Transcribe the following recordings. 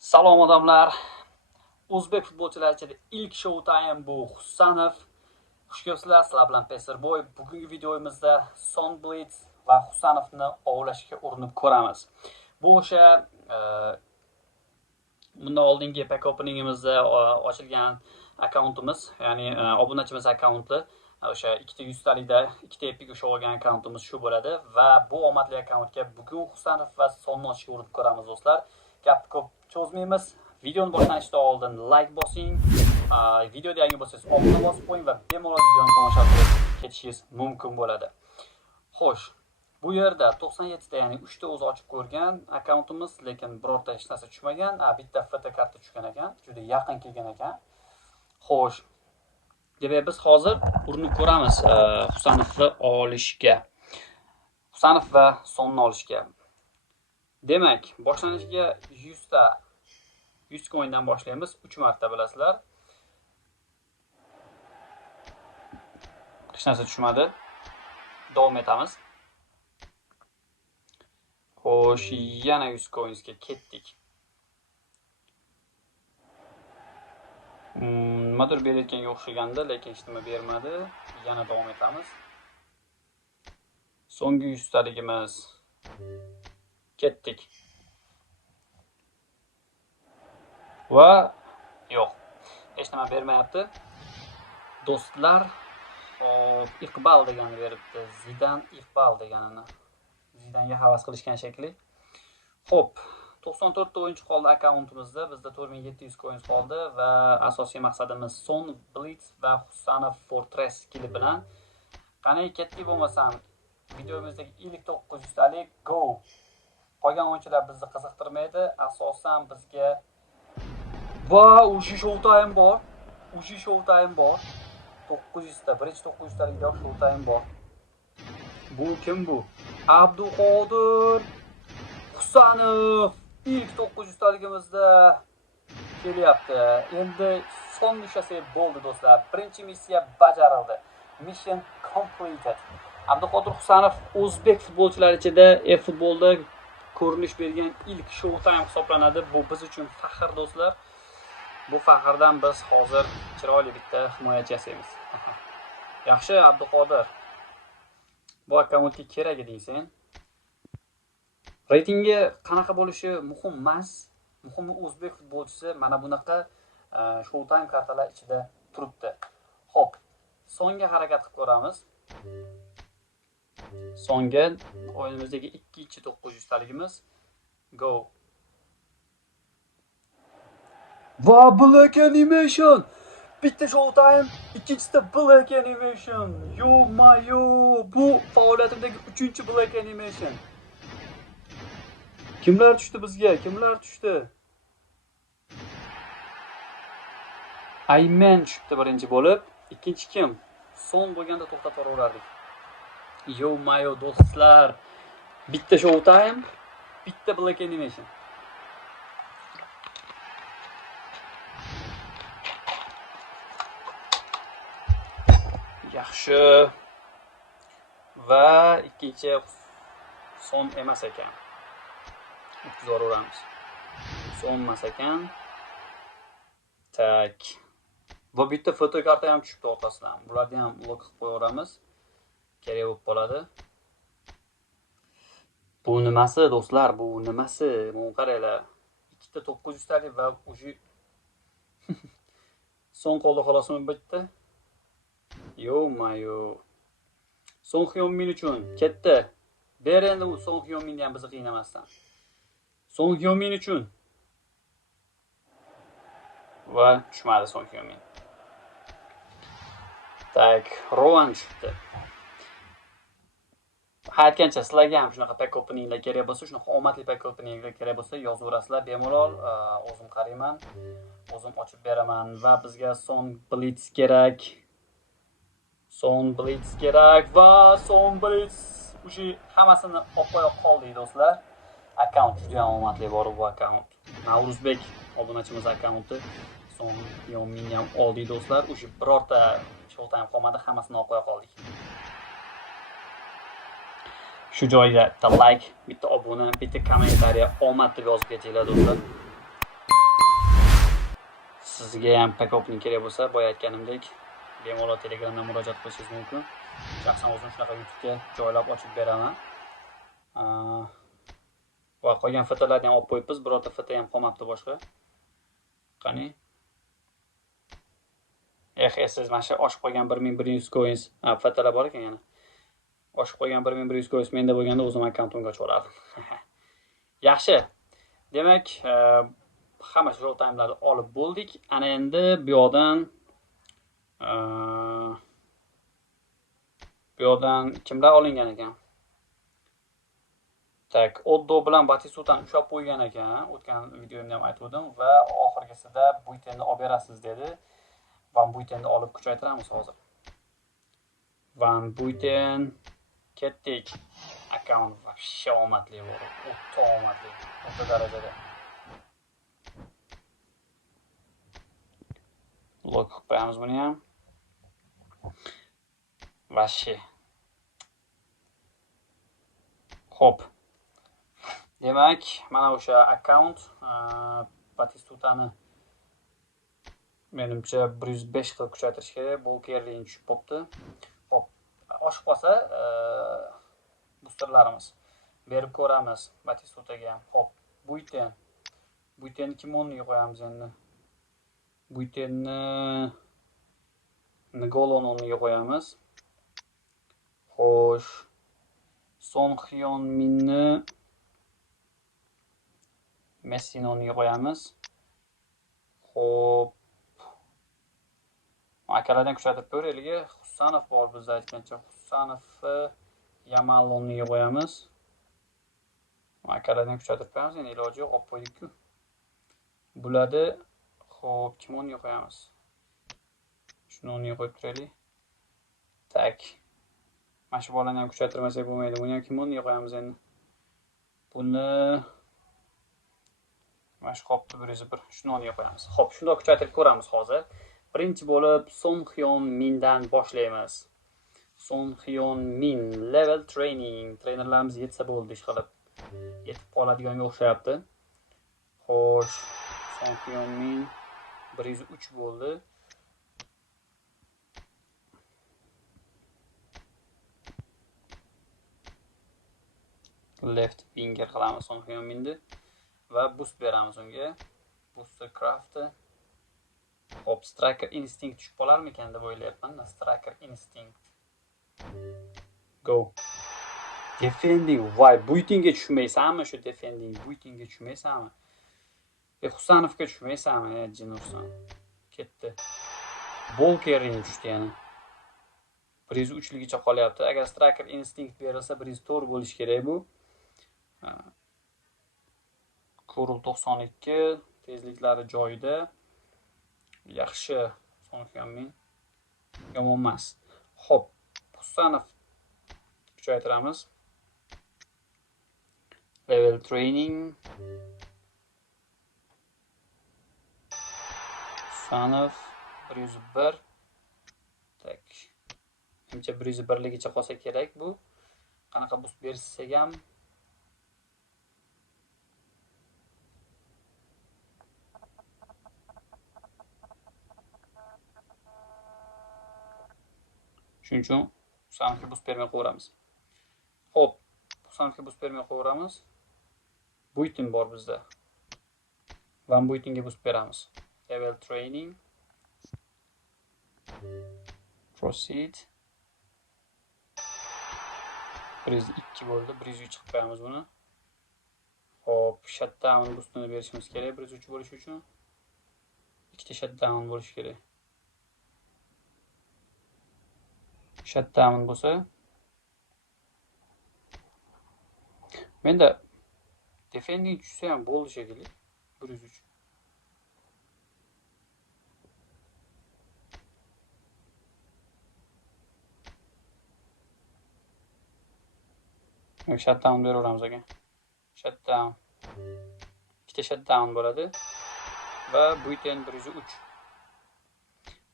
Salom odamlar. O'zbek futbolchilari ichida ilk Showtime bu Husanov. Xush kelibsizlar. Sizlar bilan Peserboy. Bugungi videomizda Sonblitz va Husanovni ovlashga urinib ko'ramiz. Bu o'sha bundan oldingi pack openingimizda ochilgan akkauntimiz, ya'ni obunachimiz akkaunti. O'sha 200 talikda 2 epic o'sha olgan akkauntimiz shu bo'ladi va bu omadli akkauntga bugun Husanov va Sonni ochishga urinib ko'ramiz do'stlar. Gapni ko'p cho'zmaymiz. Videoni boshlanishidan oldin like bosing, videoda yangi bo'lsangiz obuna bosib qo'ying va bemalol videoni tomosha qilib ketishingiz mumkin bo'ladi. Xo'sh, bu yerda 97 ta, ya'ni 3 ta o'zi ochib ko'rgan akkauntimiz, lekin birorta hech narsa tushmagan. Bitta fotokarta tushgan ekan, juda yaqin kelgan ekan. Xo'sh, demak biz hozir urinib ko'ramiz Husanovni olishga. Husanov va Sonni olishga. Demak, boshlanishiga 100 coindan boshlaymiz. 3 marta bilasizlar. Hech narsa tushmadi. Davom etamiz. Xo'sh, yana 100 coinsga ketdik. Nimadir berayotganga o'xshaganda, lekin hech nima bermadi. Yana davom etamiz. So'nggi 100 taligimiz. Ketdik. Va yo'q. Hech nima bermayapti. Do'stlar, Iqbal deganini beribdi. Zidan Iqbal deganini. Zidanga havas qilishgan shekilli. Xo'p, 94 ta o'yinchi qoldi akkauntimizda. Bizda 4700 coins qoldi va asosiy maqsadimiz Sonblitz va Husanov Fortress skilli bilan. Qani ketdik bo'lmasam, videomizdagi ilk 900 talik go. Qolgan o'yinchilar bizni qiziqtirmaydi. Asosan bizga va uji Showtime bor. 900 ta, birinchi 900 talikda Showtime bor. Bu kim bu? Abduqodir Husanov ilk 900 taligimizda kelyapti. Endi son ushasi bo'ldi do'stlar. Birinchi missiya bajarildi. Mission completed. Abduqodir Husanov o'zbek futbolchilari ichida e-futbolda ko'rinish bergan ilk Showtime hisoblanadi. Bu biz uchun faxr do'stlar. Bu faxrdan biz hozir chiroyli bitta himoyachi yasaymiz. Yaxshi Abduqodir. Bu akkauntga kerak eding sen. Reytingi qanaqa bo'lishi muhim emas. Muhimi o'zbek futbolchisi mana bunaqa Showtime kartalar ichida turibdi. Xo'p, songa harakat qilib ko'ramiz. Songa o'yinimizdagi 2-900 taligimiz go. Va Black Animation. Bitta Showtime, ikkinchisida Black Animation. Yo-mayo, bu faoliyatimdagi 3-chi Black Animation. Kimlar tushdi bizga? Kimlar tushdi? Ayman tushdi birinchi bo'lib. Ikkinchi kim? Son bo'lganda to'xtatib qo'yardik. Yo-mayo do'stlar. Bitta Showtime, bitta Black Animation. Yaxshi. Va ikkinchi son emas ekan. 300 uramiz. Son emas ekan. Tak. Va bitta fotokarta ham tushibdi orqasidan. Bularni ham lok qilib qo'yamiz. Kerak bo'lib qoladi. Bu nimasi do'stlar? Bu nimasi? Buni qaranglar. Ikkita 900 talik va uji son qoldi xolosmi bitta. Yo-mayo. Son Hyunmin uchun ketdi. Ber endi u Son Hyunminni ham bizni qiynamasdan. Son Hyunmin uchun. Va tushmadi Son Hyunmin. Tak, Rowan tushdi. Aytgancha sizlarga ham shunaqa pack openinglar kerak bo'lsa, shunaqa omadli pack openinglar kerak bo'lsa, yozaverasizlar bemalol. O'zim qarayman, o'zim ochib beraman va bizga Sonblitz kerak. Sonblitz kerak va Sonblitz ushi hammasini olib qo'ya qoldik do'stlar. Akkaunt juda ham omadli bor bu akkaunt. Navruzbek obunachimiz akkaunti. Son Hyunmin ham oldik do'stlar. Ushi birorta Showtime qolmadi, hammasini olib qo'ya qoldik. Shu joyda bitta like, bitta obuna, bitta kommentariya omad deb yozib ketinglar do'stlar. Sizga ham pack opening kerak bo'lsa, boya aytganimdek, bemalol Telegramdan murojaat qilishingiz mumkin. Shaxsan o'zim shunaqa YouTube'ga joylab ochib beraman. Va qolgan fotolarni ham olib qo'yibmiz. Birorta foto ham qolmabdi boshqa. Qani? Siz mana shu oshib qolgan 1100 coins, fotolar bor ekan yana. Oshib qolgan 1100 coins menda bo'lganda o'zim akkauntimga ochib olardim. Yaxshi. Demak, hamma show time'larni olib bo'ldik. Ana endi bu yoqdan kimlar olingan ekan? Tak, Oddo bilan Batistutani ushlab qo'ygan ekan. O'tgan videomda ham aytgandim va oxirgisida Buitenni olib berasiz dedi. Van Buitenni olib kuchaytiramiz hozir. Van Buiten ketdik. Akkaunt vobshe omadli bo'ldi. O'ta omadli. O'ta darajada. Log qo'yamiz buni ham. Vobshe. Xo'p. Demak, mana o'sha akkaunt Batistutani menimcha 105 qilib kuchaytirish kerak. Bolkerling tushib qopti. Xo'p, oshib qolsa boosterlarimiz berib ko'ramiz Batistutaga ham. Xo'p, Buiten kim o'rniga qo'yamiz endi? Buitenni Ngolon o'rniga qo'yamiz. Xo'sh, Son Heung-minni Messini o'rniga qo'yamiz. Xo'p, akalardan kuchaytirib ko'raylik. Husanov bor bizda aytgancha. Husanovni Yamal o'rniga qo'yamiz. Akalardan kuchaytirib qo'yamiz. Endi iloji yo'q, olib qo'ydik-ku. Bularni xo'p, kim o'rniga qo'yamiz? Shuni o'rniga qo'yib turaylik. Tak. Mana shu bolani ham kuchaytirmasak bo'lmaydi. Buni ham kim o'rniga qo'yamiz endi? Buni mana shu qopni 101 shuni o'rniga qo'yamiz. Xo'p, shunday kuchaytirib ko'ramiz hozir. Birinchi bo'lib Son Heung-mindan boshlaymiz. Son Heung-min level training. Trenerlarimiz yetsa bo'ldi ish qilib. Yetib qoladiganga o'xshayapti. Xo'sh, Son Heung-min 103 bo'ldi. Left winger qilamiz Son Heung-minni va boost beramiz unga. Booster craft. Hop, striker instinct tushib qolarmikan deb o'ylayapman. Striker instinct. Go. Defending. Voy, Buitenga tushmaysanmi shu defending? Buitenga tushmaysanmi? Husanovga tushmaysanmi? Jinursan. Ketdi. Bolkerning tushdi yana. 103 ligicha qolyapti. Agar striker instinct berilsa 104 bo'lish kerak bu. Kurul 92, tezliklari joyida. Yaxshi, Son Heung-min yomon emas. Xo'p, Husanov kuchaytiramiz. Level training. Husanov 101. Tak. Menimcha 101 ligicha qolsa kerak bu. Qanaqa boost bersak ham shuning uchun Husanovga boost bermay qo'yamiz. Xo'p, Husanovga boost bermay qo'yamiz. Buiten bor bizda. Van Buitenga boost beramiz. Level training. Proceed. 102 bo'ldi. 103 qilib qo'yamiz buni. Xo'p, shutdown boostini berishimiz kerak 103 bo'lish uchun. Ikkita shutdown bo'lish kerak. Shutdown bo'lsa menda defending tushsa ham bo'ldi shekilli. 103. Shutdown beraveramiz aka. Shutdown. Ikkita shutdown bo'ladi va Buiten 103.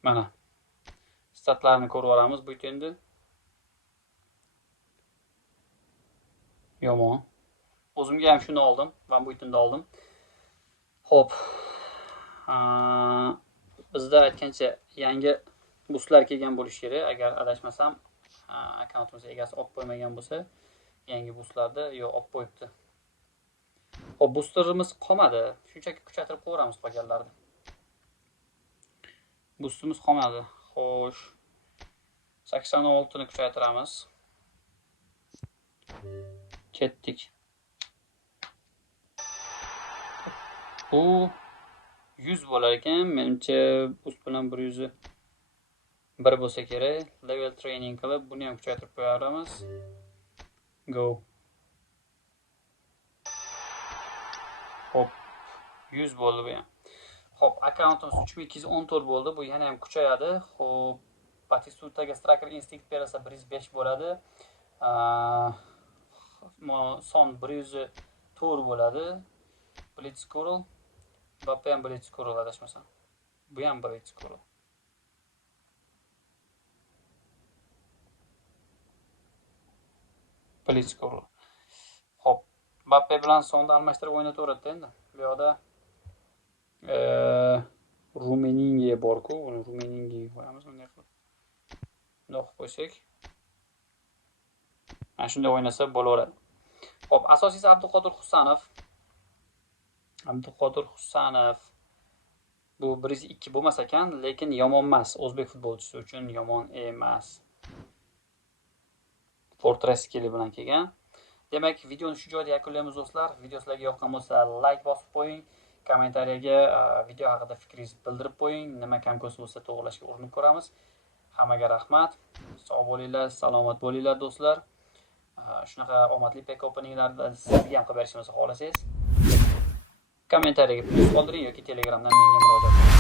Mana statlarni ko'rib olamiz Buitenni. Yomon. O'zimga ham shuni oldim, Van Buitenni oldim. Xo'p. bizda aytgancha yangi boostlar kelgan bo'lishi kerak. Agar adashmasam, akkauntimiz egasi olib qo'ymagan bo'lsa, yangi boostlarni yo'q olib qo'yibdi. Hop, boosterimiz qolmadi. Shunchaki kuchaytirib qo'yamiz qolganlarni. Boostimiz qolmadi. Xo'sh. 86 ni kuchaytiramiz. Ketdik. Bu 100 bo'lar ekan. Menimcha boost bilan 100 bir bo'lsa kerak. Level training qilib, buni ham kuchaytirib qo'yamiz. Go. Hop. 100 bo'ldi bu ham. Hop, akkauntimiz 3214 bo'ldi. Bu yana ham kuchayadi. Hop, Batistutaga Striker Instinct berilsa 105 bo'ladi. Son 104 bo'ladi. Blitzsquirrel. Mbappe ham Blitzsquirrel adashmasam. Bu ham Blitzsquirrel. Blitzsquirrel. Hop, Mbappe bilan sonda almashtirib o'ynataveradi endi. Bu yoqda Rumeninge bor-ku, uni Rumeninge qo'yamiz bunday qilib. Bunday qilib qo'ysak, mana shunday o'ynasa bo'laveradi. Hop, asosiysi Abduqodir Husanov. Bu 102 bo'lmas ekan, lekin yomon emas. O'zbek futbolchisi uchun yomon emas. Fortress skilli bilan kelgan. Demak, videoni shu joyda yakunlaymiz do'stlar. Video sizlarga yoqqan bo'lsa, like bosib qo'ying. Kommentariyaga video haqida fikringizni bildirib qo'ying. Nima kamko'z bo'lsa to'g'rilashga urinib ko'ramiz. Hammaga rahmat. Sog' bo'linglar, salomat bo'linglar do'stlar. Shunaqa omadli pack openinglarni sizga ham qilib berishimizni xohlasangiz, kommentariyaga plyus qoldiring yoki Telegramdan menga murojaat qiling.